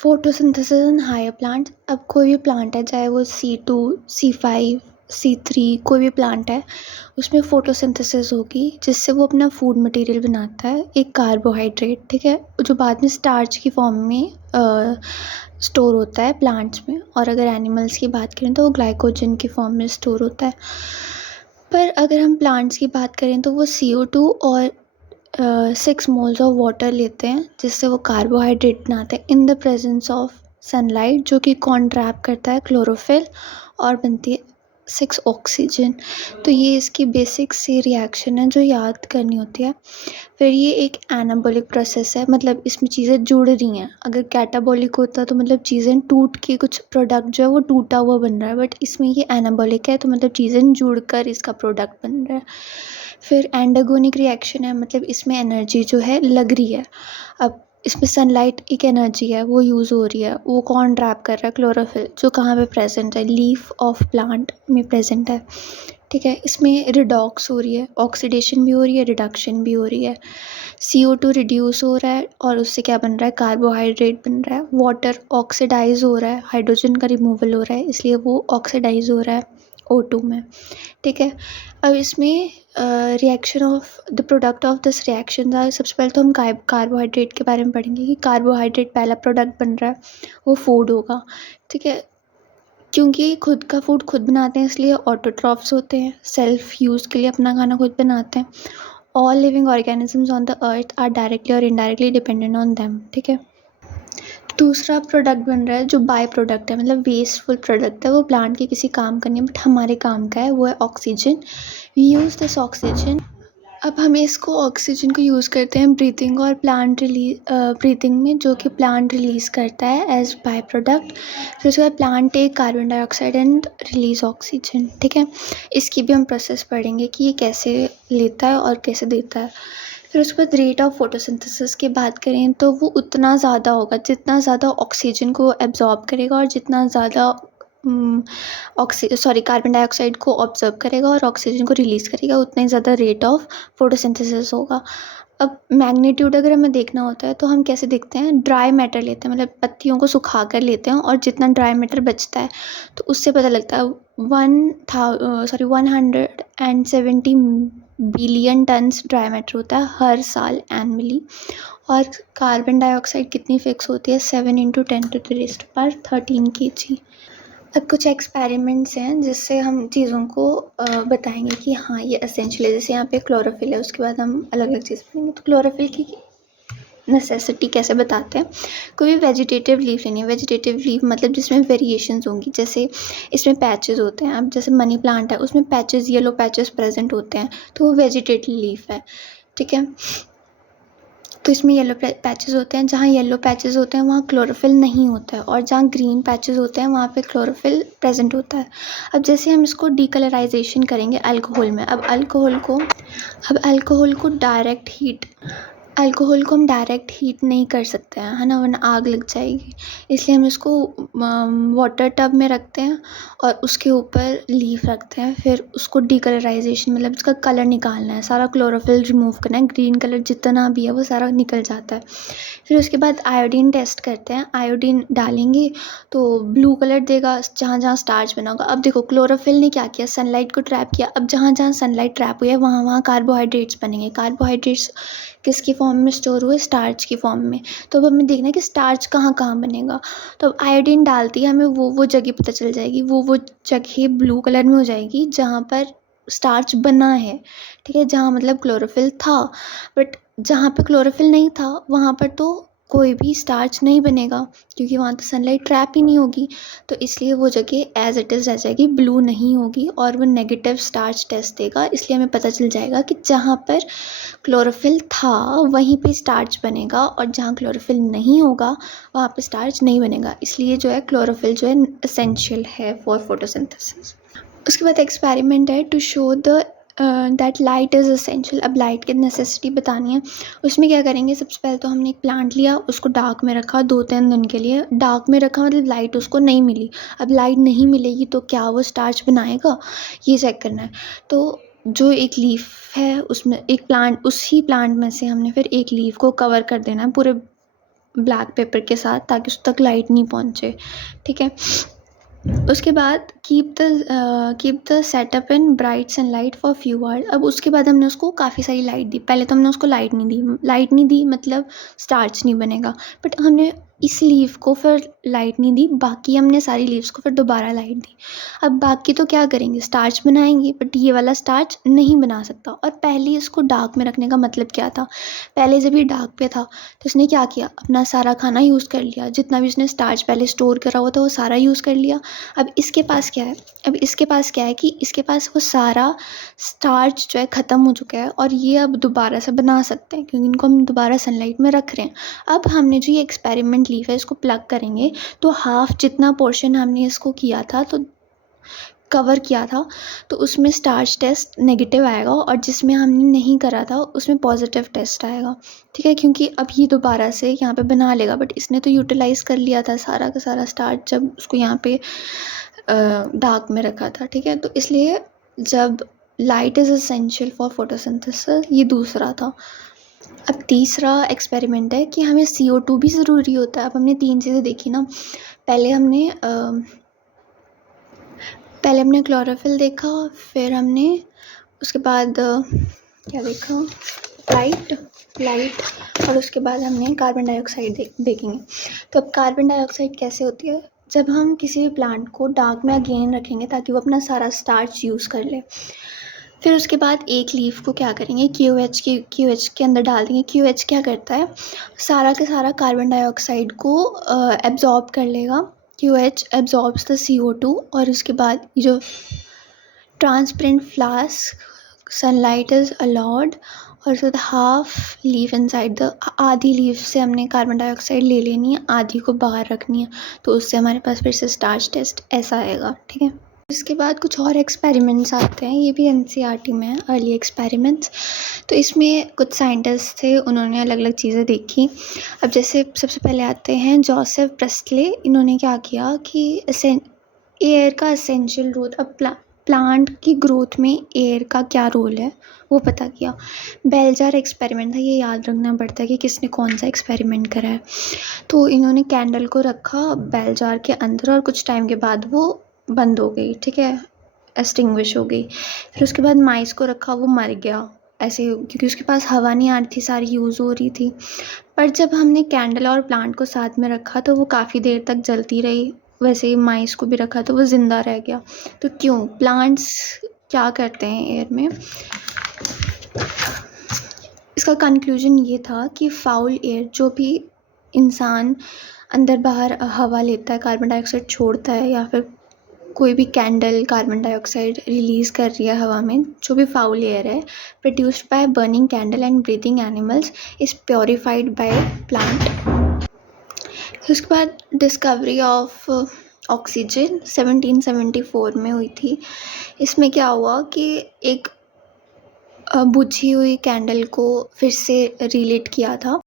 Photosynthesis in higher plants. अब कोई भी प्लांट है, चाहे वो C2, C5, C3, कोई भी प्लांट है, उसमें फोटोसिंथेसिस होगी जिससे वो अपना फूड मटेरियल बनाता है, एक कार्बोहाइड्रेट, ठीक है, जो बाद में स्टार्च की फॉर्म में स्टोर होता है प्लांट्स में। और अगर एनिमल्स की बात करें तो वो ग्लाइकोजन की फॉर्म में स्टोर होता है। पर अगर हम प्लांट्स की बात करें तो वो CO2 और 6 मोल्स ऑफ वाटर लेते हैं, जिससे वो कार्बोहाइड्रेट बनाते हैं in the presence of sunlight, जो कि कॉन्ट्रैक्ट करता है क्लोरोफिल और बनती है 6 ऑक्सीजन। तो ये इसकी बेसिक सी रिएक्शन है जो याद करनी होती है। फिर ये एक एनाबॉलिक प्रोसेस है, मतलब इसमें चीज़ें जुड़ रही हैं। अगर कैटाबॉलिक होता तो मतलब चीज़ें टूट के कुछ प्रोडक्ट जो है वो टूटा हुआ बन रहा है, बट इसमें ये एनाबॉलिक है तो मतलब चीज़ें जुड़कर इसका प्रोडक्ट बन रहा है। फिर एंडागोनिक रिएक्शन है, मतलब इसमें एनर्जी जो है लग रही है। अब इसमें सनलाइट एक एनर्जी है, वो यूज़ हो रही है, वो कौन ट्रैप कर रहा है? क्लोरोफिल, जो कहाँ पे प्रेजेंट है? लीफ ऑफ प्लांट में प्रेजेंट है, ठीक है। इसमें रिडॉक्स हो रही है, ऑक्सीडेशन भी हो रही है, रिडक्शन भी हो रही है। CO2 रिड्यूस हो रहा है और उससे क्या बन रहा है? कार्बोहाइड्रेट बन रहा है। वाटर ऑक्सीडाइज हो रहा है, हाइड्रोजन का रिमूवल हो रहा है, इसलिए वो ऑक्सीडाइज हो रहा है O2 में, ठीक है। अब इसमें reaction of the product of this reaction, सबसे पहले तो हम कार्बोहाइड्रेट के बारे में पढ़ेंगे कि कार्बोहाइड्रेट पहला प्रोडक्ट बन रहा है, वो फूड होगा, ठीक है। क्योंकि खुद का फूड खुद बनाते हैं इसलिए ऑटोट्रॉफ्स होते हैं, सेल्फ यूज़ के लिए अपना खाना खुद बनाते हैं। All living organisms on the earth are directly or indirectly dependent on them, ठीक है। दूसरा प्रोडक्ट बन रहा है जो बाय प्रोडक्ट है, मतलब वेस्टफुल प्रोडक्ट है, वो प्लांट के किसी काम का नहीं है बट हमारे काम का है, वो है oxygen. We use this oxygen. अब हम इसको ऑक्सीजन को यूज़ करते हैं ब्रीथिंग और प्लांट ब्रीथिंग में, जो कि प्लांट रिलीज़ करता है एज बाय प्रोडक्ट। फिर उसके बाद plant take carbon dioxide and release oxygen, ठीक है। इसकी भी हम प्रोसेस पढ़ेंगे कि ये कैसे लेता है और कैसे देता है। फिर उसके बाद रेट ऑफ फोटोसिंथेसिस की बात करें तो वो उतना ज़्यादा होगा जितना ज़्यादा ऑक्सीजन को एब्जॉर्ब करेगा और जितना ज़्यादा कार्बन डाइऑक्साइड को ऑब्जर्व करेगा और ऑक्सीजन को रिलीज़ करेगा, उतना ही ज़्यादा रेट ऑफ फोटोसिंथेसिस होगा। अब मैग्नीट्यूड अगर हमें देखना होता है तो हम कैसे देखते हैं? ड्राई मैटर लेते हैं, मतलब पत्तियों को सुखा कर लेते हैं और जितना ड्राई मैटर बचता है तो उससे पता लगता है 170 बिलियन टन्स ड्राई मैटर होता है हर साल एनुअली। और कार्बन डाइऑक्साइड कितनी फिक्स होती है? 7 × 10⁻13 kg। अब कुछ एक्सपेरिमेंट्स हैं जिससे हम चीज़ों को बताएंगे कि हाँ ये एसेंशियल है। जैसे यहाँ पे क्लोरोफिल है, उसके बाद हम अलग अलग चीज़ पढ़ेंगे। तो क्लोरोफिल की नेसेसिटी कैसे बताते हैं? कोई भी वेजिटेटिव लीफ लेनी है, वेजिटेटिव लीफ मतलब जिसमें वेरिएशंस होंगी, जैसे इसमें पैचेस होते हैं। अब जैसे मनी प्लांट है, उसमें पैचेस, येलो पैचेस प्रेजेंट होते हैं, तो वो वेजिटेटिव लीफ है, ठीक है। तो इसमें येलो पैचेस होते हैं, जहाँ येलो पैचेस होते हैं वहाँ क्लोरोफिल नहीं होता है, और जहाँ ग्रीन पैचेस होते हैं वहाँ पे क्लोरोफिल प्रेजेंट होता है। अब जैसे हम इसको डीकलराइजेशन करेंगे अल्कोहल में, अब अल्कोहल को हम डायरेक्ट हीट नहीं कर सकते हैं, है ना, वरना आग लग जाएगी। इसलिए हम इसको वाटर टब में रखते हैं और उसके ऊपर लीफ रखते हैं। फिर उसको डीकलराइजेशन, मतलब इसका कलर निकालना है, सारा क्लोरोफिल रिमूव करना है, ग्रीन कलर जितना भी है वो सारा निकल जाता है। फिर उसके बाद आयोडीन टेस्ट करते हैं, आयोडीन डालेंगे तो ब्लू कलर देगा जहाँ जहाँ स्टार्च बना होगा। अब देखो क्लोरोफिल ने क्या किया? सनलाइट को ट्रैप किया। अब जहाँ जहाँ सनलाइट ट्रैप हुई है वहाँ वहाँ कार्बोहाइड्रेट्स बनेंगे। कार्बोहाइड्रेट्स किसकी फॉर्म में स्टोर हुए? स्टार्च की फॉर्म में। तो अब हमें देखना है कि स्टार्च कहाँ कहाँ बनेगा। तो अब आयोडीन डालती है, हमें वो जगह पता चल जाएगी, वो जगह ब्लू कलर में हो जाएगी जहाँ पर स्टार्च बना है, ठीक है, जहाँ मतलब क्लोरोफिल था। बट जहाँ पे क्लोरोफिल नहीं था वहाँ पर तो कोई भी स्टार्च नहीं बनेगा, क्योंकि वहाँ तो सनलाइट ट्रैप ही नहीं होगी। तो इसलिए वो जगह एज इट इज़ रह जाएगी, ब्लू नहीं होगी, और वो नेगेटिव स्टार्च टेस्ट देगा। इसलिए हमें पता चल जाएगा कि जहाँ पर क्लोरोफिल था वहीं पे स्टार्च बनेगा, और जहाँ क्लोरोफिल नहीं होगा वहाँ पे स्टार्च नहीं बनेगा। इसलिए जो है क्लोरोफिल जो है एसेंशियल है फॉर फोटोसिंथेसिस। उसके बाद एक्सपेरिमेंट है to show the that light is essential. अब लाइट की नेसेसिटी बतानी है। उसमें क्या करेंगे? सबसे पहले तो हमने एक प्लांट लिया, उसको डार्क में रखा 2-3 दिन के लिए। डार्क में रखा मतलब लाइट उसको नहीं मिली। अब लाइट नहीं मिलेगी तो क्या वो स्टार्च बनाएगा? ये चेक करना है। तो जो एक लीफ है उसमें एक प्लांट, उसी प्लांट में से हमने फिर एक लीफ को कवर कर देना है पूरे ब्लैक पेपर के साथ, ताकि उस तक लाइट नहीं पहुँचे, ठीक है। उसके बाद keep the setup in bright sunlight for few hour. अब उसके बाद हमने उसको काफ़ी सारी लाइट दी। पहले तो हमने उसको लाइट नहीं दी मतलब स्टार्च नहीं बनेगा, बट हमने इस लीफ को फिर लाइट नहीं दी, बाकी हमने सारी लीव्स को फिर दोबारा लाइट दी। अब बाकी तो क्या करेंगे, स्टार्च बनाएंगे, बट ये वाला स्टार्च नहीं बना सकता। और पहले इसको डार्क में रखने का मतलब क्या था, पहले जब ये डार्क पे था तो इसने क्या किया, अपना सारा खाना यूज़ कर लिया, जितना भी उसने स्टार्च पहले स्टोर करा हुआ था वो सारा यूज़ कर लिया। अब इसके पास क्या है कि इसके पास वो सारा स्टार्च जो है ख़त्म हो चुका है, और ये अब दोबारा से बना सकते हैं क्योंकि इनको हम दोबारा सनलाइट में रख रहे हैं। अब हमने जो ये एक्सपेरिमेंट लीफ है इसको प्लग करेंगे, तो हाफ जितना पोर्शन हमने इसको किया था तो कवर किया था, तो उसमें स्टार्च टेस्ट नेगेटिव आएगा, और जिसमें हमने नहीं करा था उसमें पॉजिटिव टेस्ट आएगा, ठीक है। क्योंकि अब ये दोबारा से यहाँ पे बना लेगा, बट इसने तो यूटिलाइज़ कर लिया था सारा का सारा स्टार्च जब उसको यहाँ पे डार्क में रखा था, ठीक है। तो इसलिए जब light is essential for photosynthesis, ये दूसरा था। अब तीसरा एक्सपेरिमेंट है कि हमें CO2 भी ज़रूरी होता है। अब हमने 3 चीज़ें देखी ना, पहले हमने क्लोरोफिल देखा, फिर हमने उसके बाद क्या देखा, लाइट, और उसके बाद हमने कार्बन डाइऑक्साइड देखेंगे। तो अब कार्बन डाइऑक्साइड कैसे होती है, जब हम किसी भी प्लांट को डार्क में अगेन रखेंगे ताकि वो अपना सारा स्टार्च यूज़ कर ले, फिर उसके बाद एक लीफ को क्या करेंगे, QH के अंदर डाल देंगे। QH क्या करता है, सारा का सारा कार्बन डाइऑक्साइड को एब्जॉर्ब कर लेगा। QH एब्जॉर्ब्स द CO2, और उसके बाद जो transparent flask sunlight is allowed, और उसके बाद हाफ लीफ इनसाइड द, आधी लीफ से हमने कार्बन डाइऑक्साइड ले लेनी है, आधी को बाहर रखनी है, तो उससे हमारे पास फिर से स्टार्च टेस्ट ऐसा आएगा, ठीक है। इसके बाद कुछ और एक्सपेरिमेंट्स आते हैं, ये भी NCERT में है, अर्ली एक्सपेरिमेंट्स। तो इसमें कुछ साइंटिस्ट थे, उन्होंने अलग अलग चीज़ें देखी। अब जैसे सबसे पहले आते हैं जोसेफ प्रेस्ले। इन्होंने क्या किया कि एयर का एसेंशियल रोल, अब प्लांट की ग्रोथ में एयर का क्या रोल है वो पता किया। बेलजार एक्सपेरिमेंट था, ये याद रखना पड़ता है कि किसने कौन सा एक्सपेरिमेंट करा है। तो इन्होंने कैंडल को रखा बेलजार के अंदर, और कुछ टाइम के बाद वो बंद हो गई, ठीक है, एक्सटिंग्विश हो गई। फिर उसके बाद माइस को रखा, वो मर गया ऐसे, क्योंकि उसके पास हवा नहीं आ रही थी, सारी यूज़ हो रही थी। पर जब हमने कैंडल और प्लांट को साथ में रखा तो वो काफ़ी देर तक जलती रही, वैसे ही माइस को भी रखा तो वो ज़िंदा रह गया। तो क्यों, प्लांट्स क्या करते हैं एयर में। इसका कंक्लूजन ये था कि फाउल एयर, जो भी इंसान अंदर बाहर हवा लेता है, कार्बन डाइऑक्साइड छोड़ता है, या फिर कोई भी कैंडल कार्बन डाइऑक्साइड रिलीज़ कर रही है हवा में, जो भी फाउल एयर है produced by burning candle and breathing animals is purified by plant. उसके बाद डिस्कवरी ऑफ ऑक्सीजन 1774 में हुई थी। इसमें क्या हुआ कि एक बुझी हुई कैंडल को फिर से रिलेट किया था